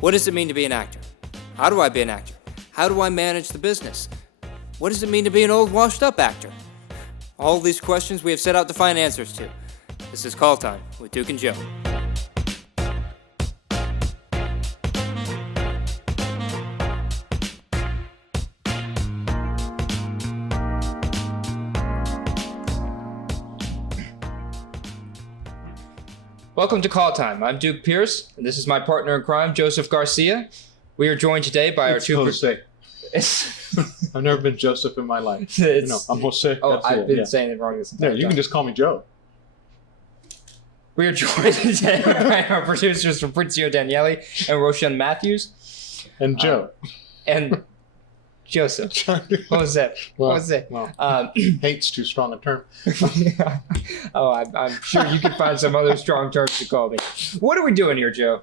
What does it mean to be an actor? How do I be an actor? How do I manage the business? What does it mean to be an old, washed-up actor? All these questions we have set out to find answers to. This is Call Time with Duke and Joe. Welcome to Call Time. I'm Duke Pierce, and this is my partner in crime, Joseph Garcia. We are joined today by our two... Jose. I've never been Joseph in my life. I'm Jose. Oh, I've been saying it wrong this entire time. You can just call me Joe. We are joined today by our producers, Fabrizio Daniele and Roshan Matthews. And Joe. And Joseph. Jose. Well, hate's too strong a term. Oh, I'm sure you can find some other strong terms to call me. What are we doing here, Joe?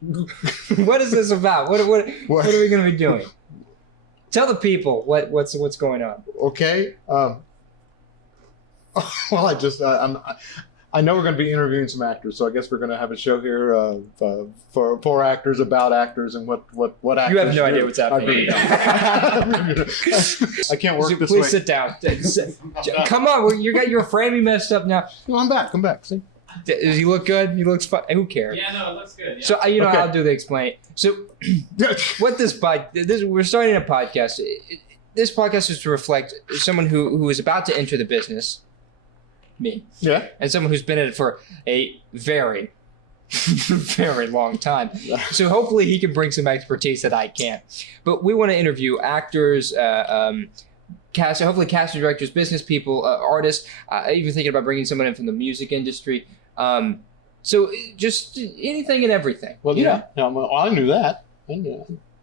What is this about? What are we going to be doing? Tell the people what's going on. Okay. Well, I know we're going to be interviewing some actors, so I guess we're going to have a show here for actors, about actors, and what actors. You have no idea what's happening. I can't work this way. Please sit down. Come on, your framing messed up now. No, I'm back. Come back. See? Does he look good? He looks fine. Who cares? Yeah, no, it looks good. Yeah. So okay. I'll do the explain. So what this we're starting a podcast. This podcast is to reflect someone who is about to enter the business. Me. Yeah. And someone who's been in it for a very, very long time. So hopefully he can bring some expertise that I can't. But we want to interview actors, hopefully casting directors, business people, artists, even thinking about bringing someone in from the music industry. So just anything and everything. Well, yeah. No, I knew that.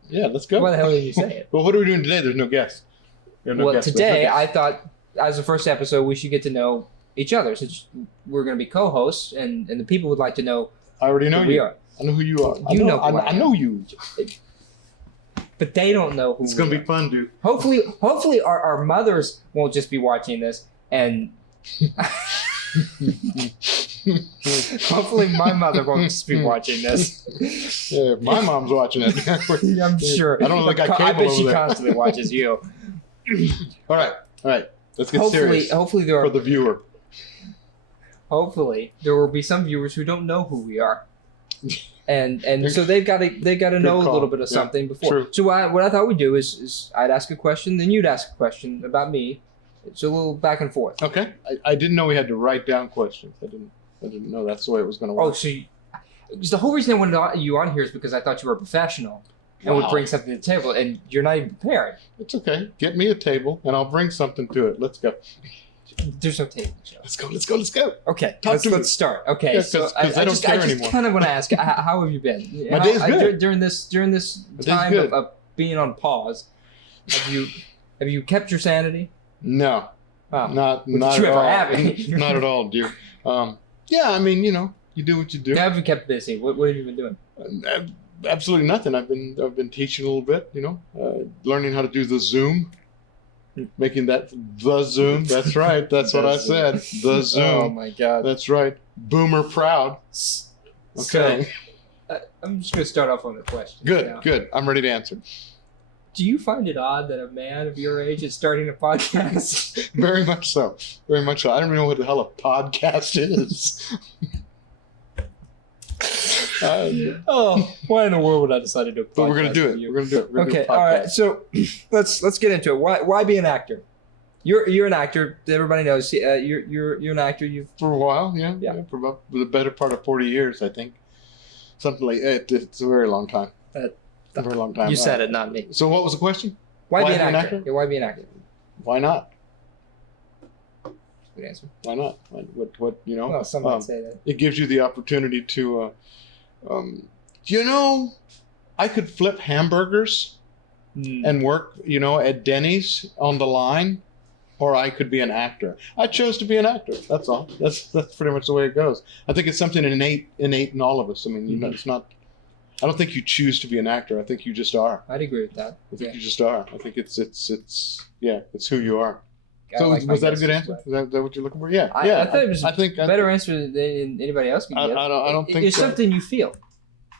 Yeah, let's go. Why the hell did you say it? Well, what are we doing today? There's no guests. Today I thought as the first episode we should get to know each other. So we're going to be co-hosts, and the people would like to know. I already know who we are. I know who you are. I know you. But they don't know who. It's going to be fun, dude. Hopefully our mothers won't just be watching this, and hopefully my mother won't just be watching this. Yeah, if my mom's watching it. I'm sure. I don't know if I got cable I bet over she there. constantly watches you. All right. Let's get serious. Hopefully there are for the viewer. Hopefully there will be some viewers who don't know who we are. And so they've got to know a little bit of something before. True. So what I thought we'd do is I'd ask a question, then you'd ask a question about me. It's a little back and forth. Okay. I didn't know we had to write down questions. I didn't know that's the way it was going to work. Oh, so the whole reason I wanted you on here is because I thought you were a professional and would bring something to the table, and you're not even prepared. It's okay. Get me a table, and I'll bring something to it. Let's go. There's no table, Joe. Let's go. Okay, let's start. Okay, yeah, so I just kind of want to ask, how have you been? My day's good. During this time of being on pause, have you kept your sanity? No, not you at ever all. Have Not at all, dear. Yeah, I mean, you do what you do. How have you kept busy? What have you been doing? Absolutely nothing. I've been teaching a little bit, learning how to do the Zoom. Making that the Zoom. That's right. That's what I said. The Zoom. Oh my God. That's right. Boomer proud. Okay. So, I'm just going to start off on the question. Good. I'm ready to answer. Do you find it odd that a man of your age is starting a podcast? Very much so. Very much so. I don't even know what the hell a podcast is. Why in the world would I decide to do a podcast? But we're going to do it. We're going to do it. We're okay, all right. So let's get into it. Why be an actor? You're an actor. Everybody knows. You're an actor. For a while, yeah. For about the better part of 40 years, I think. Something like it. It's a very long time. A very long time. You said it, not me. So what was the question? Why be an actor? Yeah, why be an actor? Why not? Good answer. Why not? What Well, some might say that. It gives you the opportunity to, I could flip hamburgers and work, at Denny's on the line, or I could be an actor. I chose to be an actor. That's all. That's pretty much the way it goes. I think it's something innate in all of us. I mean, it's not. I don't think you choose to be an actor. I think you just are. I'd agree with that. I think you just are. I think it's who you are. So was that a good answer? Is that what you're looking for? Yeah. I thought it was a better answer than anybody else could give. I don't think it's something you feel.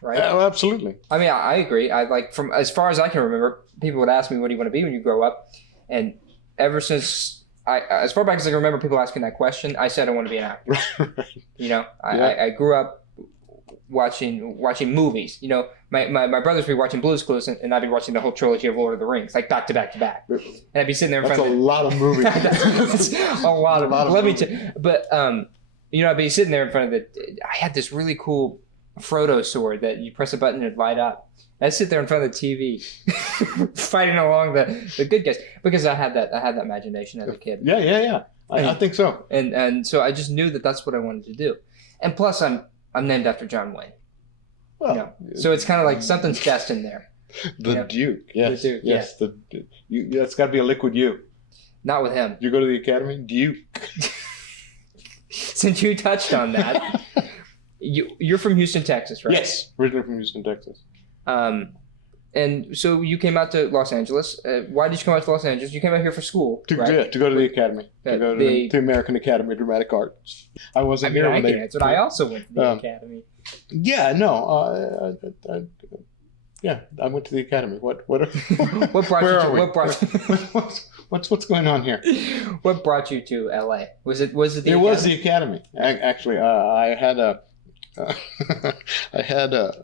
right? Oh, absolutely. I mean, I agree. I like from as far as I can remember, people would ask me, "What do you want to be when you grow up?" And ever since as far back as I can remember, people asking that question, I said I want to be an actor. You know, I grew up watching movies. You know, my brothers would be watching Blue's Clues, and I'd be watching the whole trilogy of Lord of the Rings, like back to back to back. And I'd be sitting there in That's front of a lot of movies. That's a lot of movies. But you know, I'd be sitting there in front of I had this really cool Frodo sword that you press a button and it'd light up. I'd sit there in front of the TV, fighting along the good guys because I had that imagination as a kid. Yeah. I think so. And so I just knew that that's what I wanted to do. And plus, I'm named after John Wayne. Well, you know? So it's kind of like something's destined there. The Duke, yes. The Duke, yes. It's got to be a liquid U. Not with him. You go to the academy? Duke. Since you touched on that, you're from Houston, Texas, right? Yes, originally from Houston, Texas. And so you came out to Los Angeles. Why did you come out to Los Angeles? You came out here for school, right? Yeah, to go to the academy. To go to the American Academy of Dramatic Arts. I wasn't here when they... But I also went to the academy. Yeah, no. I went to the academy. What brought what's going on here? What brought you to LA? Was it the academy? It was the academy. Actually, I had a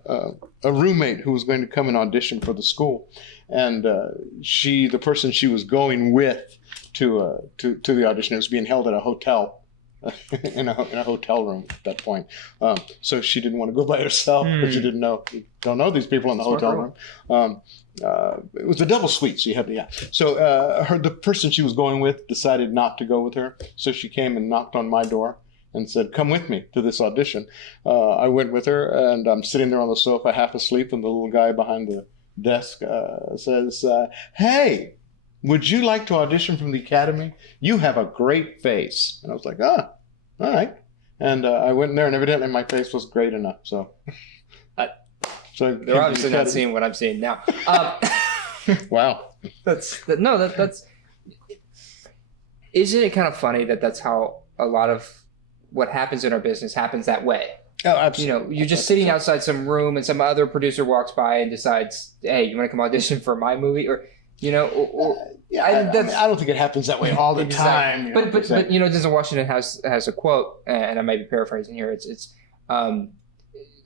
roommate who was going to come and audition for the school, and the person she was going with to the audition, it was being held at a hotel. in a hotel room at that point, so she didn't want to go by herself because she don't know these people in the hotel room. It was a double suite, so you had to So the person she was going with decided not to go with her, so she came and knocked on my door and said, "Come with me to this audition." I went with her, and I'm sitting there on the sofa, half asleep, and the little guy behind the desk says, "Hey, would you like to audition from the academy? You have a great face." And I was like, all right. And I went in there, and evidently my face was great enough. So they're obviously not seeing what I'm seeing now. Wow. That's. Isn't it kind of funny that that's how a lot of what happens in our business happens that way? Oh, absolutely. You know, you're just sitting outside some room, and some other producer walks by and decides, "Hey, you want to come audition for my movie?" Or you know, I don't think it happens that way all the time. But you know, Denzel Washington has a quote, and I may be paraphrasing here. It's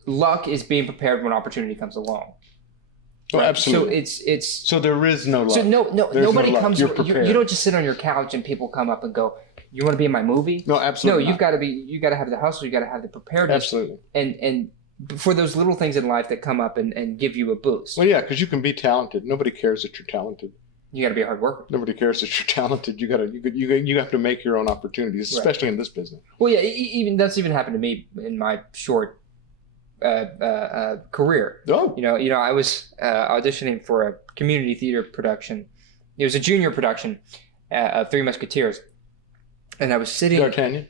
luck is being prepared when opportunity comes along. Oh, absolutely. So so there is no luck. So nobody comes. You're prepared. You don't just sit on your couch and people come up and go, "You want to be in my movie?" No, absolutely. No, you got to have the hustle. You got to have the preparedness. Absolutely. And for those little things in life that come up and give you a boost. Well, yeah, because you can be talented. Nobody cares that you're talented. You got to be a hard worker. Nobody cares that you're talented. You have to make your own opportunities, especially in this business. Well, yeah, that's even happened to me in my short career. Oh, you know, I was auditioning for a community theater production. It was a junior production of Three Musketeers, and I was sitting. D'Artagnan.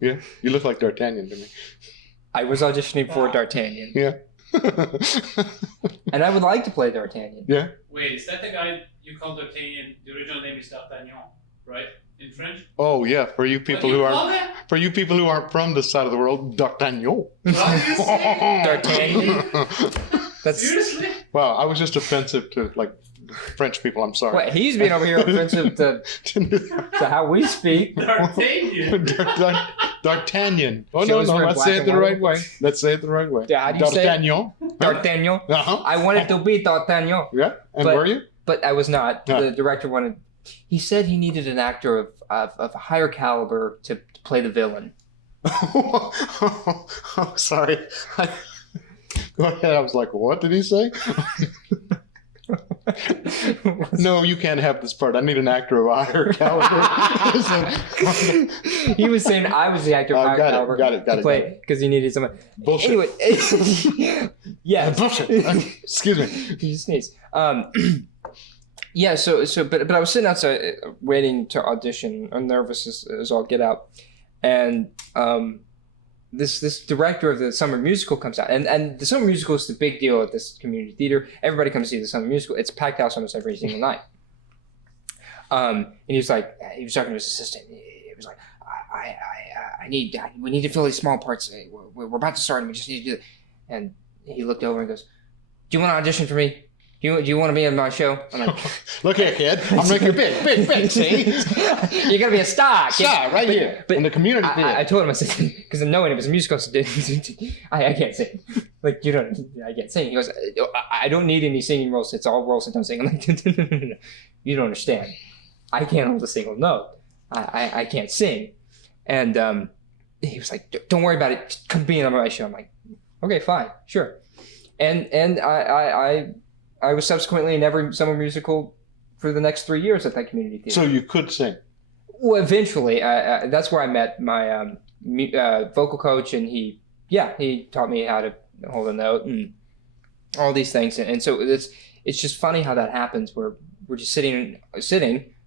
Yeah, you look like D'Artagnan to me. I was auditioning for D'Artagnan. Yeah. And I would like to play D'Artagnan. Yeah. Wait, is that the guy you called D'Artagnan? The original name is D'Artagnan, right? In French? Oh yeah, for you people who aren't from this side of the world, D'Artagnan. D'Artagnan. Seriously? Wow, I was just offensive to French people. I'm sorry. What, he's being over here offensive to how we speak. D'Artagnan. D'Artagnan. Oh Shows no, we're let's black say it and the white. right way. Let's say it the right way. Yeah, how do you say it? D'Artagnan. D'Artagnan. Uh-huh. I wanted to be D'Artagnan. Yeah, and were you? But I was not. Huh. The director wanted. He said he needed an actor of a higher caliber to play the villain. Oh, sorry. Go ahead. I was like, what did he say? No, you can't have this part. I need an actor of a higher caliber. He was saying I was the actor of higher caliber to play because he needed someone. Bullshit. Anyway, yeah. Bullshit. Excuse me. You sneeze. Yeah. But I was sitting outside waiting to audition. I'm nervous as all get out, and this director of the summer musical comes out, and the summer musical is the big deal at this community theater. Everybody comes to see the summer musical. It's packed house almost every single night. And he was talking to his assistant. He was like, we need to fill these small parts. We're about to start, and we just need to do it. And he looked over and goes, "Do you want to audition for me? Do you want to be in my show?" I'm like, "Look here, kid. I'm making you big. See, you're gonna be a star, kid. Star right here in the community theater." I told him, I said, because knowing it was a musical, I can't sing. Like, I can't sing. He goes, "I don't need any singing roles. It's all roles that don't sing." I'm like, no. You don't understand. I can't hold a single note. I can't sing. And he was like, "Don't worry about it. Come be on my show." I'm like, "Okay, fine, sure." And I was subsequently in every summer musical for the next 3 years at that community theater. So you could sing. Well, eventually, that's where I met my vocal coach, and he taught me how to hold a note and all these things. And so it's just funny how that happens, where we're just sitting,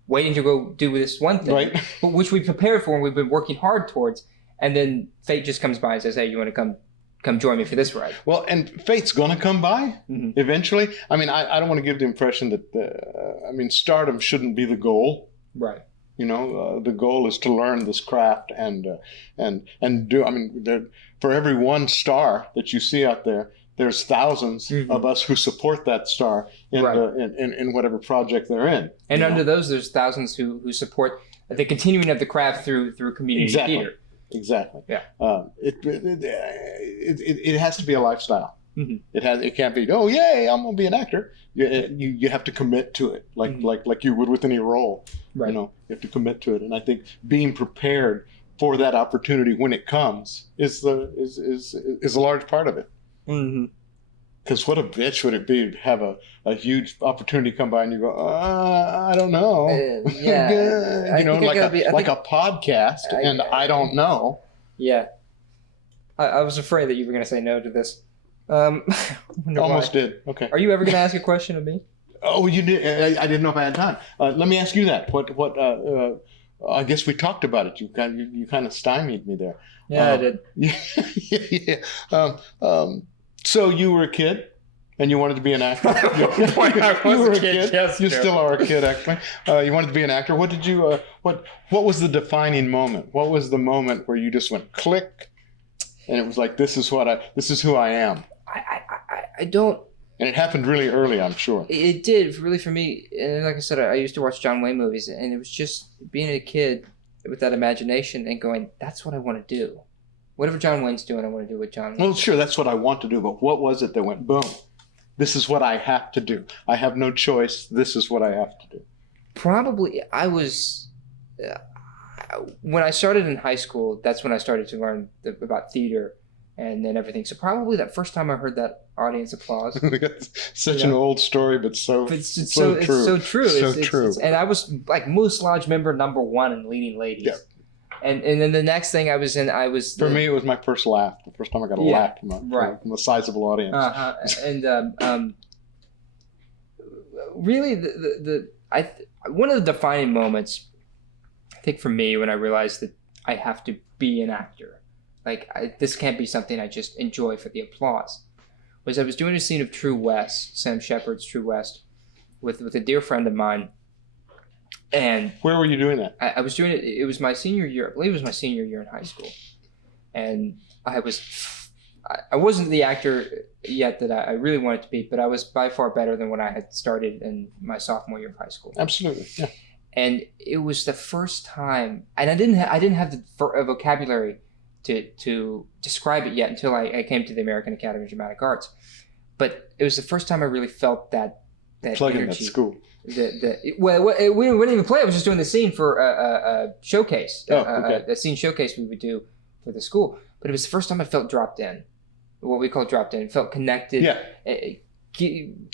waiting to go do this one thing, Right. but which we prepared for and we've been working hard towards, and then fate just comes by and says, "Hey, you want to come join me for this ride?" Well, and fate's going to come by eventually. I mean, I don't want to give the impression that, stardom shouldn't be the goal. Right. The goal is to learn this craft and do, for every one star that you see out there, there's thousands of us who support that star in in whatever project they're in. And under those, there's thousands who support the continuing of the craft through community theater. Exactly. Yeah. It has to be a lifestyle. It can't be, "Oh yay, I'm gonna be an actor." You have to commit to it, like you would with any role. Right. You have to commit to it, and I think being prepared for that opportunity when it comes is a large part of it. Because what a bitch would it be to have a huge opportunity come by and you go, "I don't know." Like a podcast, and I don't know. Yeah. I was afraid that you were going to say no to this. Almost did. Okay. Are you ever going to ask a question of me? Oh, you did. I didn't know if I had time. Let me ask you that. What? I guess we talked about it. You kind of stymied me there. Yeah, I did. Yeah. So you were a kid, and you wanted to be an actor. You were a kid. Yes, you still are a kid, actually. You wanted to be an actor. What did you? What was the defining moment? What was the moment where you just went click, and it was like, this is who I am. I don't. And it happened really early, I'm sure. It did, really, for me. And like I said, I used to watch John Wayne movies, and it was just being a kid with that imagination and going, "That's what I want to do. Whatever John Wayne's doing, I want to do what John Wayne." Well, sure, that's what I want to do, but what was it that went boom? This is what I have to do. I have no choice. This is what I have to do. Probably, I was... when I started in high school, that's when I started to learn about theater and everything. So probably that first time I heard that audience applause. It's such an old story, but so true. It's so true. So true. And I was like Moose Lodge member number 1 in Leading Ladies. Yeah. And then the next thing I was in, For me, it was my first laugh. The first time I got a laugh from a sizable audience. And really, one of the defining moments, I think, for me, when I realized that I have to be an actor, this can't be something I just enjoy for the applause, was I was doing a scene of True West, Sam Shepard's True West, with a dear friend of mine. And where were you doing that? I was doing it. It was my senior year. I believe it was my senior year in high school, and I wasn't the actor yet that I really wanted to be, but I was by far better than when I had started in my sophomore year of high school. Absolutely, yeah. And it was the first time, and I didn't have the vocabulary to describe it yet until I came to the American Academy of Dramatic Arts. But it was the first time I really felt that plug energy. In that school. We didn't even play. I was just doing the scene for a showcase, a scene showcase we would do for the school. But it was the first time I felt dropped in, what we call dropped in. Felt connected. Yeah.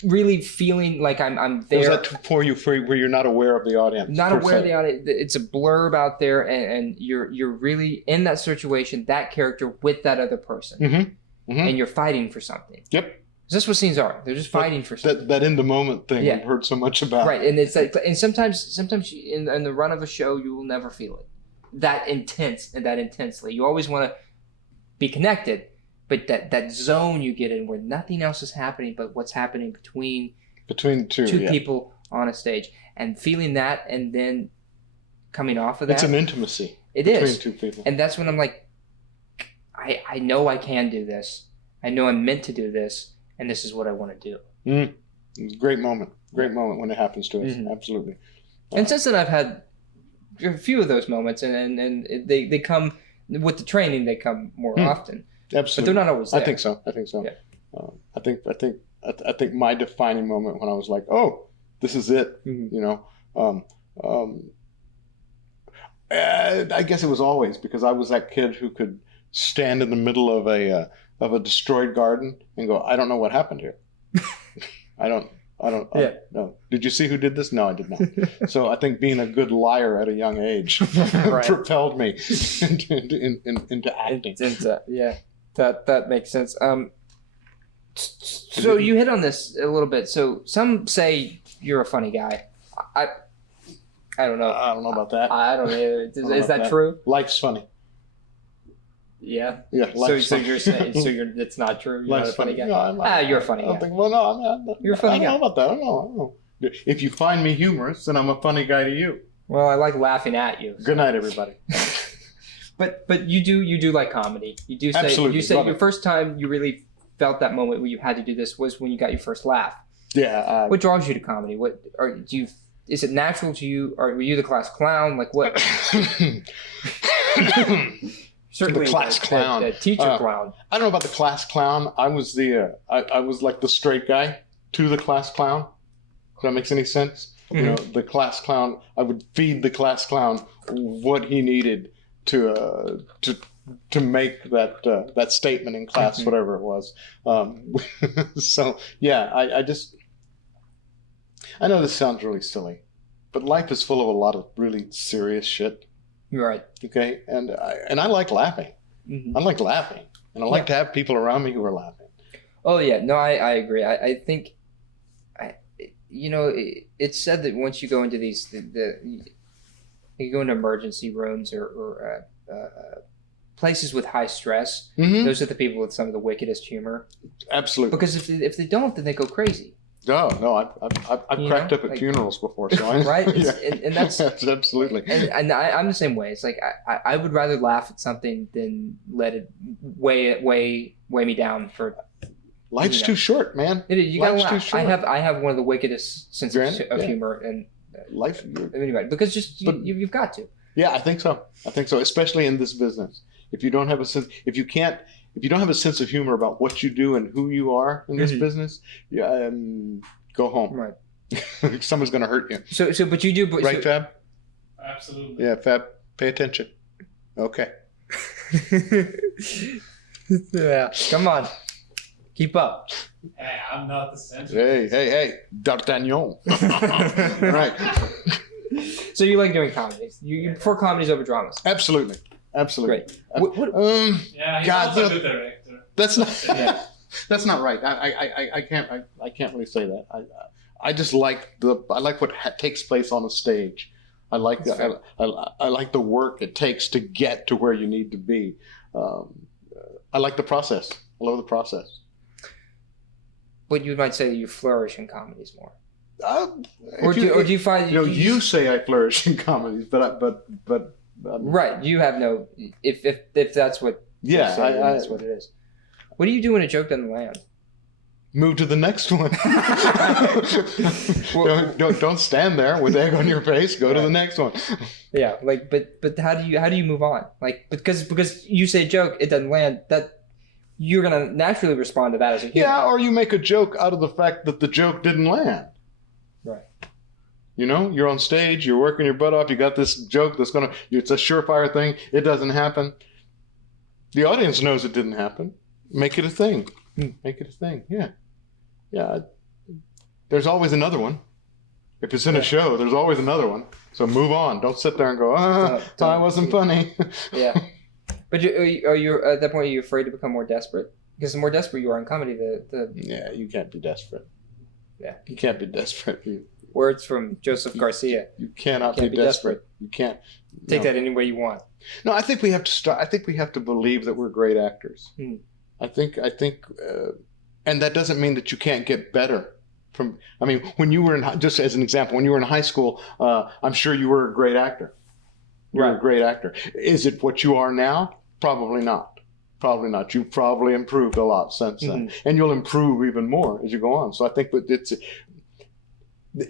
Really feeling like I'm there. Was that for you, where you're not aware of the audience? Not aware of the audience. It's a blurb out there, and you're really in that situation, that character with that other person, and you're fighting for something. Yep. That's what scenes are. They're just fighting for something. That in the moment thing we've heard so much about. Right, and it's and sometimes in the run of a show you will never feel it that intense and that intensely. You always want to be connected, but that zone you get in where nothing else is happening but what's happening between two people on a stage, and feeling that, and then coming off of that. It's an intimacy. It is between two people, and that's when I'm like, I know I can do this. I know I'm meant to do this, and this is what I want to do. Great moment. Great moment when it happens to us. Absolutely. And since then, I've had a few of those moments, and they come with the training. They come more often. Absolutely. But they're not always there. I think so. Yeah. I think my defining moment when I was like, oh, this is it. I guess it was always because I was that kid who could stand in the middle of a destroyed garden and go, I don't know what happened here. I don't know. Did you see who did this? No, I did not. So I think being a good liar at a young age propelled me into acting. That makes sense. So you hit on this a little bit. So some say you're a funny guy. I don't know. I don't know about that. I don't know. Is that true? Life's funny. Yeah. Yeah. So you're saying it's not true. You're not a funny guy. No, you're a funny guy. You're a funny guy. I don't know about that. I don't know. If you find me humorous, then I'm a funny guy to you. Well, I like laughing at you. Good night, everybody. But you do like comedy. You do say Absolutely. You say your first time you really felt that moment where you had to do this was when you got your first laugh. Yeah. What draws you to comedy? Is it natural to you? Or were you the class clown? Like what? Certainly the class clown. The teacher clown. I don't know about the class clown. I was I was like the straight guy to the class clown. If that makes any sense. The class clown. I would feed the class clown what he needed to make that statement in class, whatever it was. So yeah, I know this sounds really silly, but life is full of a lot of really serious shit. You're right. Okay, and I like laughing. I like laughing, and I like to have people around me who are laughing. Oh yeah, no, I agree. I think, it's said that once you go into these, you go into emergency rooms or places with high stress. Those are the people with some of the wickedest humor. Absolutely. Because if they don't, then they go crazy. No, I've cracked up at funerals before, so I right, and that's absolutely. And I'm the same way. It's like I would rather laugh at something than let it weigh me down for. Life's too short, man. You gotta laugh. I have one of the wickedest senses of humor and life of anybody because you've got to. Yeah, I think so. Especially in this business. If you don't have a sense, if you don't have a sense of humor about what you do and who you are in this business, go home. Right. Someone's going to hurt you. So, but you do, right, Fab? Absolutely. Yeah, Fab, pay attention. Okay. Yeah, come on, keep up. Hey, I'm not the center. Hey, D'Artagnan. Right. So you like doing comedies? You prefer comedies over dramas? Absolutely. Great. Yeah, he's God, also a good director. That's not. That's not right. I can't really say that. I just like what takes place on a stage. I like I like the work it takes to get to where you need to be. I like the process. I love the process. But you might say that you flourish in comedies more. Or do you find you say I flourish in comedies, but right, you have no if that's what that's what it is. What do you do when a joke doesn't land? Move to the next one. don't stand there with egg on your face. Go to the next one. Yeah, but how do you move on? Like because you say a joke, it doesn't land. That you're gonna naturally respond to that as a human. Yeah, or you make a joke out of the fact that the joke didn't land. Right. You're on stage, you're working your butt off, you got this joke it's a surefire thing, it doesn't happen. The audience knows it didn't happen. Make it a thing. Make it a thing. Yeah. Yeah. There's always another one. If it's in a show, there's always another one. So move on. Don't sit there and go, I wasn't funny. Yeah. But are you at that point, are you afraid to become more desperate? Because the more desperate you are in comedy, Yeah, you can't be desperate. Yeah. You can't be desperate. Words from Joseph Garcia. You cannot be desperate. You can't. Take that any way you want. No, I think we have to start. I think we have to believe that we're great actors. I think, and that doesn't mean that you can't get better. When you were just as an example, when you were in high school, I'm sure you were a great actor. You were a great actor. Is it what you are now? Probably not. Probably not. You've probably improved a lot since then. And you'll improve even more as you go on. So I think that it's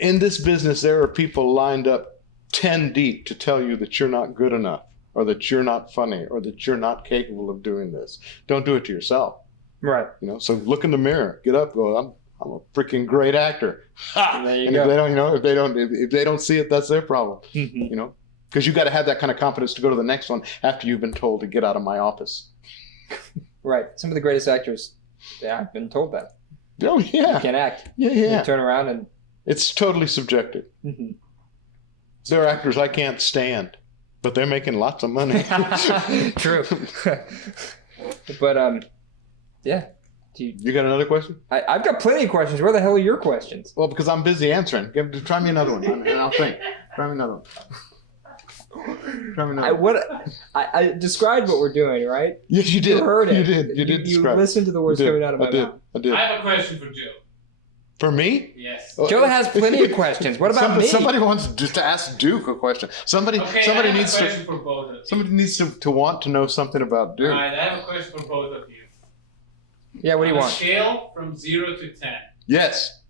in this business, there are people lined up 10 deep to tell you that you're not good enough, or that you're not funny, or that you're not capable of doing this. Don't do it to yourself. Right. You know, so look in the mirror, get up, go, I'm a freaking great actor. Ha! There you And go. if they don't, you know, if they don't see it, that's their problem. You know, because you got to have that kind of confidence to go to the next one after you've been told to get out of my office. Right. Some of the greatest actors, yeah, I've been told that. Oh yeah. You can't act. Yeah, You yeah. turn around and. It's totally subjective. There are actors I can't stand, but they're making lots of money. True. But yeah. You got another question? I've got plenty of questions. Where the hell are your questions? Well, because I'm busy answering. Try me another one, and I'll think. Try me another one. Try me another one. I described what we're doing, right? Yes, you did. You heard it. You did. You did describe You listened to the words it. coming out of my mouth. I did. I have a question for Joe. For me? Yes. Joe has plenty of questions. What about me? Somebody wants to ask Duke a question. Somebody Okay, I have needs a question for both of you. Somebody needs to want to know something about Duke. Alright, I have a question for both of you. Yeah, what do you On want? a scale from 0 to 10, Yes.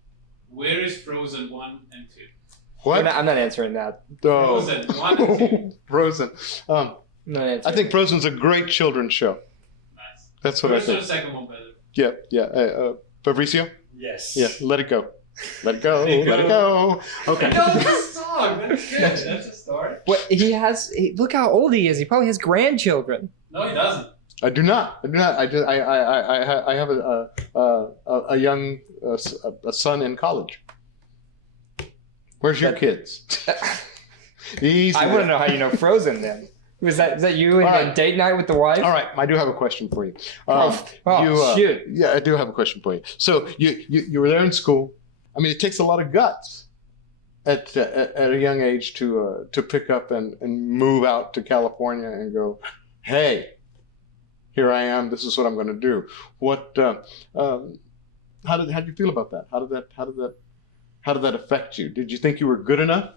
where is Frozen 1 and 2? What? I'm not answering that. Oh. Frozen 1 and 2. Frozen. I'm not answering. I think Frozen's a great children's show. Nice. That's what First I or think. the second one better? Yeah. Fabricio? Yes. Yeah. Let it go. Let it go. Let it Let it go. Okay. No, that's a song. That's good. That's a start. What look how old he is. He probably has grandchildren. No, he doesn't. I do not. I have a young a son in college. Where's your kids? Easy. I want to know how you know Frozen then. Is that you and All right. a date night with the wife? All right, I do have a question for you. Shoot. Yeah, I do have a question for you. So you were there in school. I mean, it takes a lot of guts at a young age to pick up and move out to California and go, hey, here I am. This is what I'm going to do. How did you feel about that? How did that affect you? Did you think you were good enough?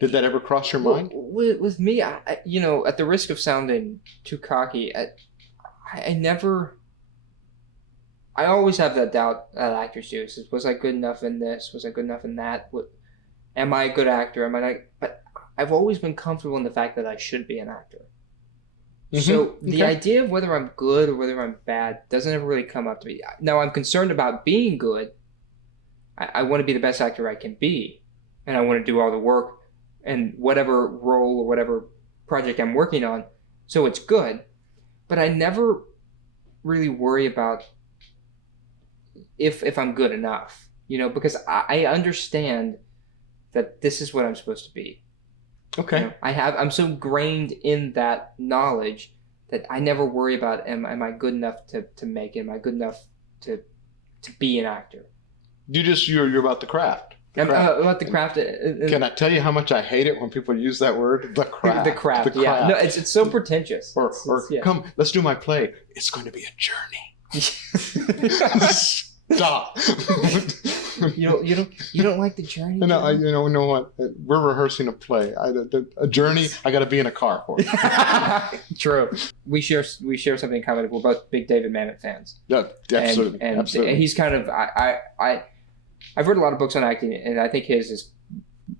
Did that ever cross your mind? With me, at the risk of sounding too cocky, I always have that doubt that actors do. Was I good enough in this? Was I good enough in that? Am I a good actor? Am I not? But I've always been comfortable in the fact that I should be an actor. So the idea of whether I'm good or whether I'm bad doesn't ever really come up to me. Now I'm concerned about being good. I want to be the best actor I can be, and I want to do all the work and whatever role or whatever project I'm working on, so it's good. But I never really worry about if I'm good enough, because I understand that this is what I'm supposed to be. Okay. I'm so ingrained in that knowledge that I never worry about am I good enough to make it? Am I good enough to be an actor? You're about the craft. About the craft. Can I tell you how much I hate it when people use that word? The craft. The craft. Yeah. No, it's so pretentious. Or Yeah. come, let's do my play. It's going to be a journey. Stop. You don't like the journey? No, you know what? We're rehearsing a play. A journey. I got to be in a car for it. True. We share something in common. We're both big David Mamet fans. Yeah, absolutely. And absolutely. he's kind of I've read a lot of books on acting, and I think his is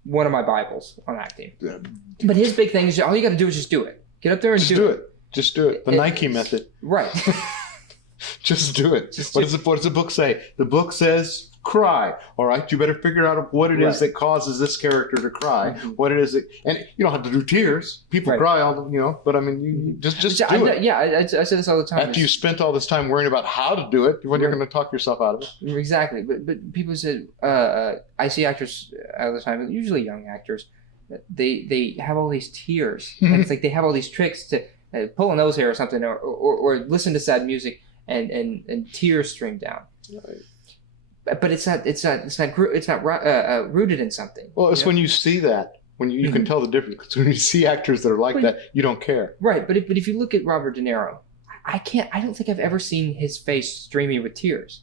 one of my Bibles on acting. Yeah. But his big thing is all you got to do is just do it. Get up there and Just do it. Just do it. The Nike method. Right. Just do it. What does the book say? The book says cry. All right, you better figure out what it is that causes this character to cry. Mm-hmm. What it is that, and you don't have to do tears. People cry all the, but I mean, you just do it. Yeah, I say this all the time. After you spent all this time worrying about how to do it, when you're going to talk yourself out of it. Exactly, but people said I see actors all the time, usually young actors. They have all these tears, and it's like they have all these tricks to pull a nose hair or something, or listen to sad music and tears stream down. Right. But it's not rooted in something. Well, it's when you see that, when you can tell the difference. Because when you see actors that are like that, you don't care. Right, but if you look at Robert De Niro, I don't think I've ever seen his face streaming with tears.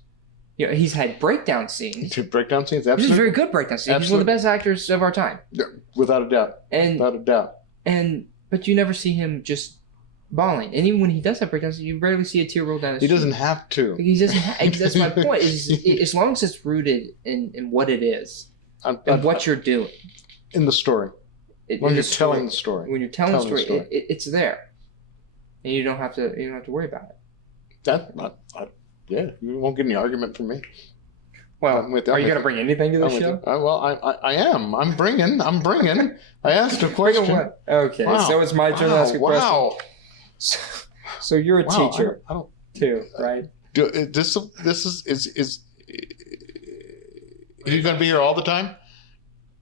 He's had breakdown scenes. Breakdown scenes, He's absolutely. a very good breakdown scene. He's one of the best actors of our time. Yeah, without a doubt. And without a doubt. but you never see him just bawling. And even when he does have breakdowns, you rarely see a tear roll down his He cheek. doesn't have to. He doesn't. That's my point. As long as it's rooted in what it is and what you're doing in the story. When you're telling the story. When you're telling the story, it's there, and you don't have to worry about it. Yeah, you won't get any argument from me. Well, are you going to bring anything to the show? I am. I'm bringing. I asked a question. Okay, wow. So it's my turn to ask a question. Wow. So you're a teacher I don't, too, right? This is you going to be here all the time?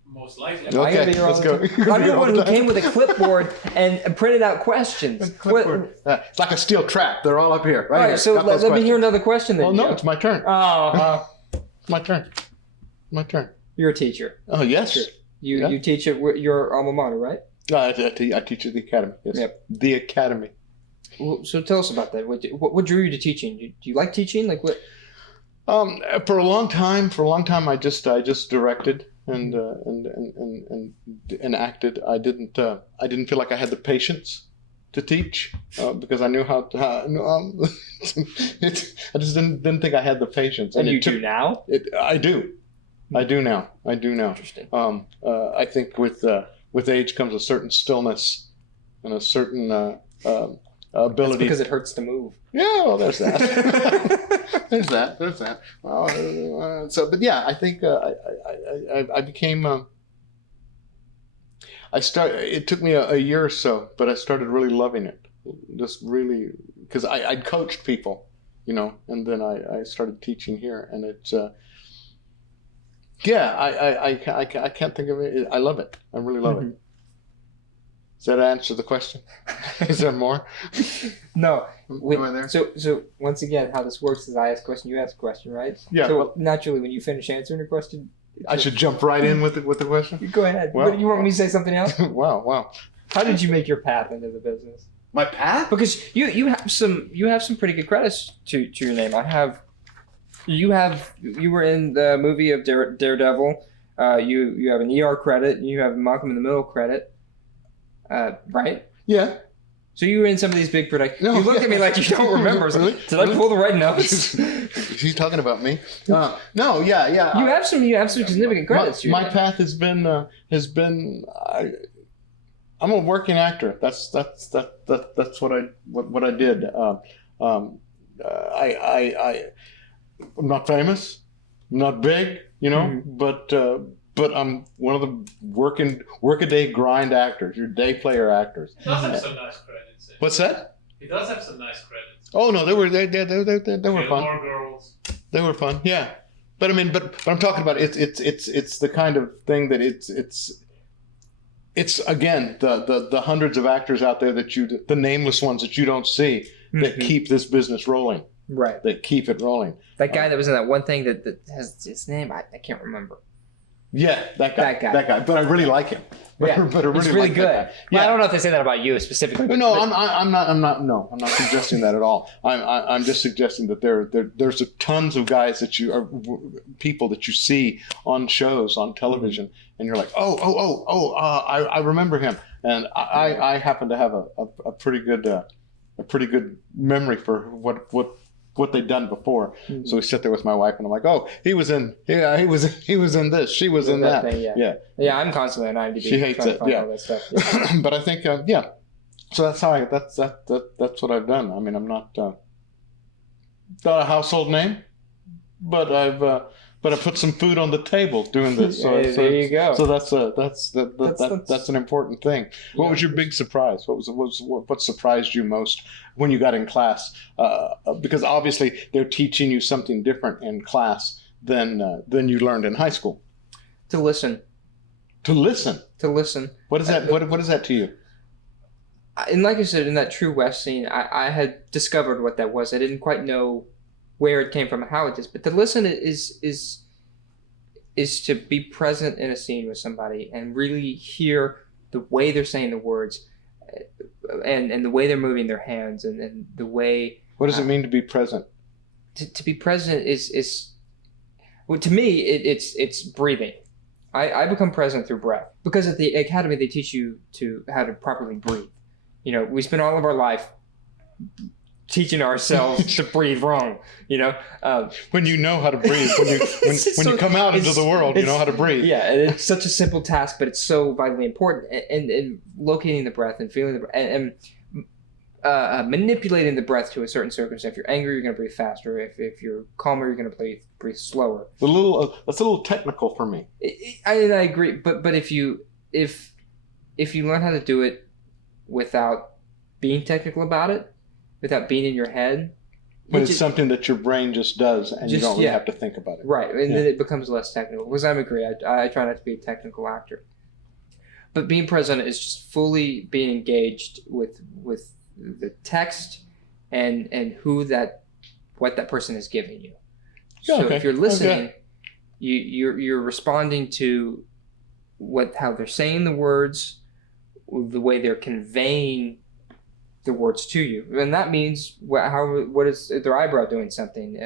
Most likely. Okay, let's go. I'm the one who came with a clipboard and printed out questions. It's like a steel trap. They're all up here. Right, here. So let me hear another question then. Oh, no, it's my turn. Oh. My turn. My turn. You're a teacher. Oh, yes. Sure. You teach at your alma mater, right? I teach at the academy. Yes. Yep. The academy. Well, so tell us about that. What drew you to teaching? Do you like teaching? Like what? For a long time, I just directed and acted. I didn't feel like I had the patience to teach because I knew how I just didn't think I had the patience. And you do now? I do now. Interesting. I think with age comes a certain stillness and a certain ability. That's because it hurts to move. Yeah, well, there's that. there's that. But yeah, I think I became. It took me a year or so, but I started really loving it. Just really, because I'd coached people, and then I started teaching here, and it's. I can't think of it. I love it. I really love it. Does that answer the question? Is there more? No. Am I there? So once again, how this works is I ask a question, you ask a question, right? Yeah. So naturally, when you finish answering a question, I should jump right in with the question. You go ahead. Well, you want me to say something else? Wow. How did you make your path into the business? My path? Because you have some pretty good credits to your name. You were in the movie of Daredevil. You have an ER credit. You have a Malcolm in the Middle credit. Right? Yeah. So you were in some of these big productions. You looked at me like you don't remember. So did I pull the right notes? She's talking about me. No, yeah. You have some significant credits. My path has been. I'm a working actor. That's what I did. I'm not famous. I'm not big. But I'm one of the work-a-day grind actors, your day player actors. He does have some nice credits. What's that? He does have some nice credits. Oh no, they were fun. More girls. They were fun, yeah. But I mean, but I'm talking about it's the kind of thing that it's again the hundreds of actors out there the nameless ones that you don't see that keep this business rolling. Right. That keep it rolling. That guy that was in that one thing that has his name, I can't remember. Yeah, that guy. But I really like him. But I really he's really like good. That guy. Well, I don't know if they say that about you specifically. No, I'm not suggesting that at all. I'm just suggesting that there's tons of guys people that you see on shows on television, and you're like, I remember him, and I happen to have a pretty good memory for what they'd done before. Mm-hmm. So we sit there with my wife, and I'm like, "Oh, he was in this. She was in that." Thing, yeah. I'm constantly on IMDb. She hates it. Yeah. All that stuff. Yeah. But I think, So that's how that's what I've done. I mean, I'm not a household name, but I put some food on the table doing this. So, there you go. So that's an important thing. What was your big surprise? What surprised you most when you got in class? Because obviously they're teaching you something different in class than you learned in high school. To listen. To listen. What is that? What is that to you? And like I said, in that True West scene, I had discovered what that was. I didn't quite know where it came from and how it is, but to listen is to be present in a scene with somebody and really hear the way they're saying the words, and the way they're moving their hands, and the way. What does it mean to be present? To be present is well, to me it's breathing. I become present through breath because at the academy they teach you how to properly breathe. We spend all of our life teaching ourselves to breathe wrong. When you know how to breathe, when you come out into the world, you know how to breathe. Yeah, and it's such a simple task, but it's so vitally important. And locating the breath and feeling the breath and manipulating the breath to a certain circumstance. If you're angry, you're going to breathe faster. If you're calmer, you're going to breathe slower. That's a little technical for me. I agree, but if you learn how to do it without being technical about it, without being in your head, but it's something that your brain just does, and you don't really have to think about it. Right, and then it becomes less technical. Because I agree, I try not to be a technical actor. But being present is just fully being engaged with the text and what that person is giving you. Yeah, so if you're listening, you're responding to how they're saying the words, the way they're conveying the words to you, and that means what is their eyebrow doing something?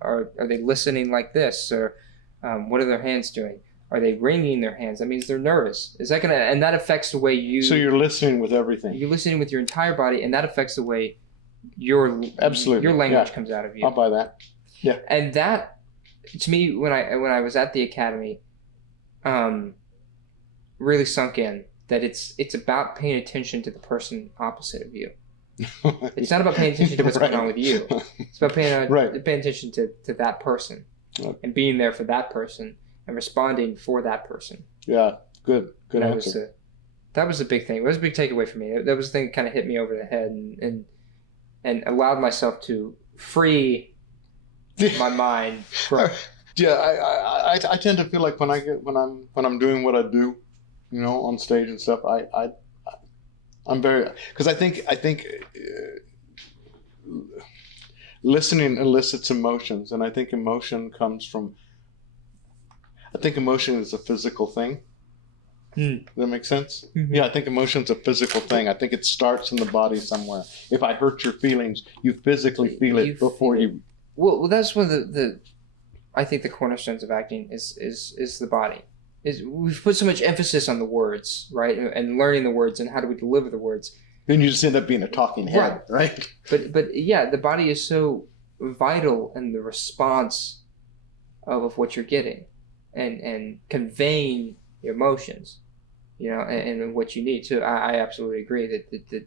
Are they listening like this, or what are their hands doing? Are they wringing their hands? That means they're nervous. Is that and that affects the way you. So you're listening with everything. You're listening with your entire body, and that affects the way your language comes out of you. I'll buy that. Yeah. And that, to me, when I was at the academy, really sunk in. That it's about paying attention to the person opposite of you. It's not about paying attention to what's going on with you. It's about paying attention to that person and being there for that person and responding for that person. Yeah, good answer. That was a big thing. It was a big takeaway for me. That was the thing that kind of hit me over the head and allowed myself to free my mind from. Yeah, I tend to feel like when I'm doing what I do, on stage and stuff, I'm very, because I think listening elicits emotions, and I think emotion is a physical thing. Does that make sense? Mm-hmm. Yeah, I think emotion's a physical thing. I think it starts in the body somewhere. If I hurt your feelings, you physically feel it before you. Well, that's one of I think the cornerstones of acting is the body. We've put so much emphasis on the words, right, and learning the words and how do we deliver the words. Then you just end up being a talking head, right? But yeah, the body is so vital in the response of what you're getting, and conveying your emotions, and what you need. So I absolutely agree that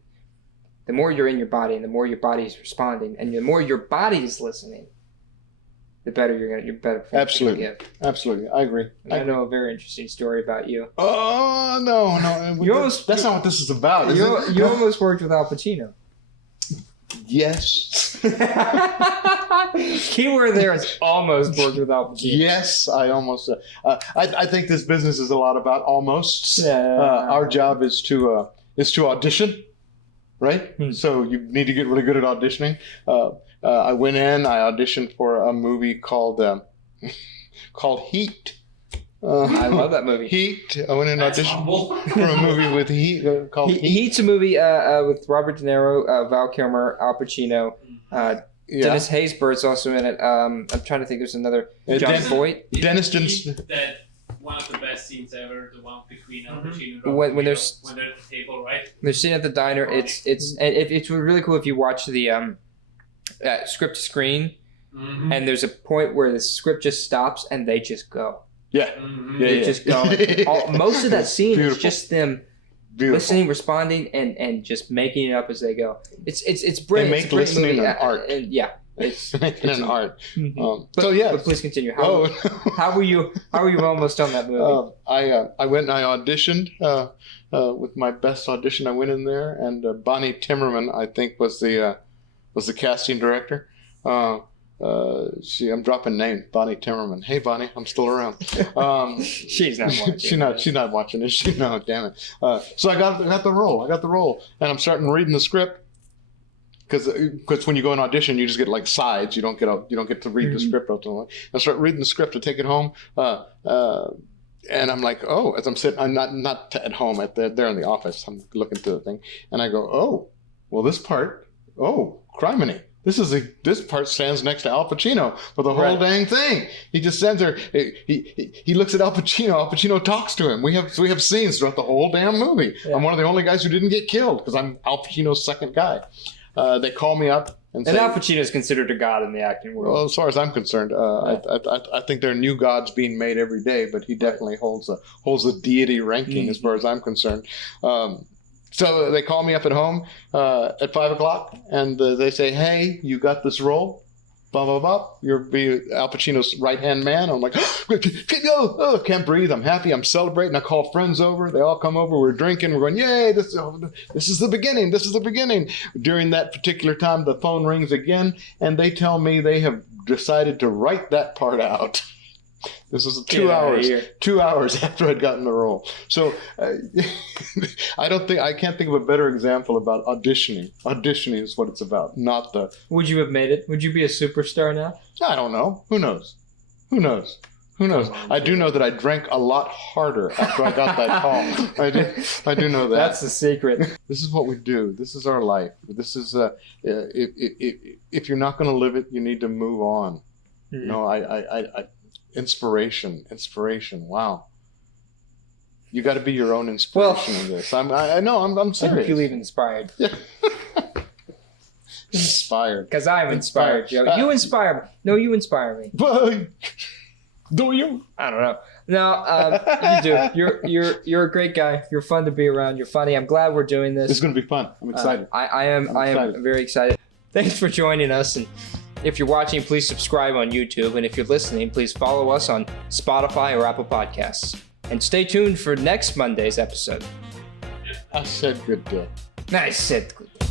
the more you're in your body and the more your body is responding and the more your body is listening, the better you're better. Absolutely. Give. Absolutely. I agree. I know a very interesting story about you. Oh, no. That's not what this is about, you almost worked with Al Pacino. Yes. Keyword there is almost worked with Al Pacino. Yes, I almost. I think this business is a lot about almosts. Yeah. Our job is to audition, right? So you need to get really good at auditioning. I went in. I auditioned for a movie called Heat. I love that movie. Heat. I went in and auditioned for a movie with Heat called Heat. Heat's a movie with Robert De Niro, Val Kilmer, Al Pacino. Dennis Haysbert's also in it. I'm trying to think. There's another. John Voight. Dennis that one of the best scenes ever. The one between Al Pacino and when they're at the table, right? They're sitting at the diner. It's really cool if you watch the script to screen, and there's a point where the script just stops and they just go. Yeah, They just go. Most of that scene is just them listening, responding, and just making it up as they go. It's brilliant. They make listening an art. It's making an art. But please continue. How were you almost on that movie? I went and I auditioned with my best audition. I went in there, and Bonnie Timmerman, I think, was the casting director. I'm dropping names. Bonnie Timmerman. Hey, Bonnie, I'm still around. She's not watching. She's not watching it. No, damn it. So I got the role, and I'm starting reading the script. Because when you go and audition, you just get like sides. You don't get to read the script ultimately. I start reading the script to take it home, and I'm like, oh, as I'm sitting, I'm not at home. There in the office, I'm looking through the thing, and I go, oh, well, this part, oh, criminy. This part stands next to Al Pacino for the whole dang thing. He just stands there. He looks at Al Pacino. Al Pacino talks to him. We have scenes throughout the whole damn movie. Yeah. I'm one of the only guys who didn't get killed because I'm Al Pacino's second guy. They call me up and And say, Al Pacino is considered a god in the acting world. well, as far as I'm concerned, I think there are new gods being made every day, but he definitely holds a deity ranking as far as I'm concerned. So they call me up at home at 5 o'clock, and they say, "Hey, you got this role. Blah blah blah. You're Al Pacino's right hand man." I'm like, oh, can't breathe. I'm happy. I'm celebrating. I call friends over. They all come over. We're drinking. We're going, yay! This is the beginning. This is the beginning. During that particular time, the phone rings again, and they tell me they have decided to write that part out. This was 2 hours. 2 hours after I'd gotten the role. So I can't think of a better example about auditioning. Auditioning is what it's about, not the. Would you have made it? Would you be a superstar now? I don't know. Who knows? Who knows? Who knows? I do know that I drank a lot harder after I got that call. I do know that. That's the secret. This is what we do. This is our life. This is if you're not going to live it, you need to move on. You know, I inspiration. Wow. You got to be your own inspiration in this. I know. I'm serious. I hope you leave inspired. Inspired. Because I'm inspired, Joe. You inspire me. No, you inspire me. Do you? I don't know. No, you do. You're a great guy. You're fun to be around. You're funny. I'm glad we're doing this. It's going to be fun. I'm excited. I am very excited. Thanks for joining us. And if you're watching, please subscribe on YouTube. And if you're listening, please follow us on Spotify or Apple Podcasts. And stay tuned for next Monday's episode. I said good day. I said good day.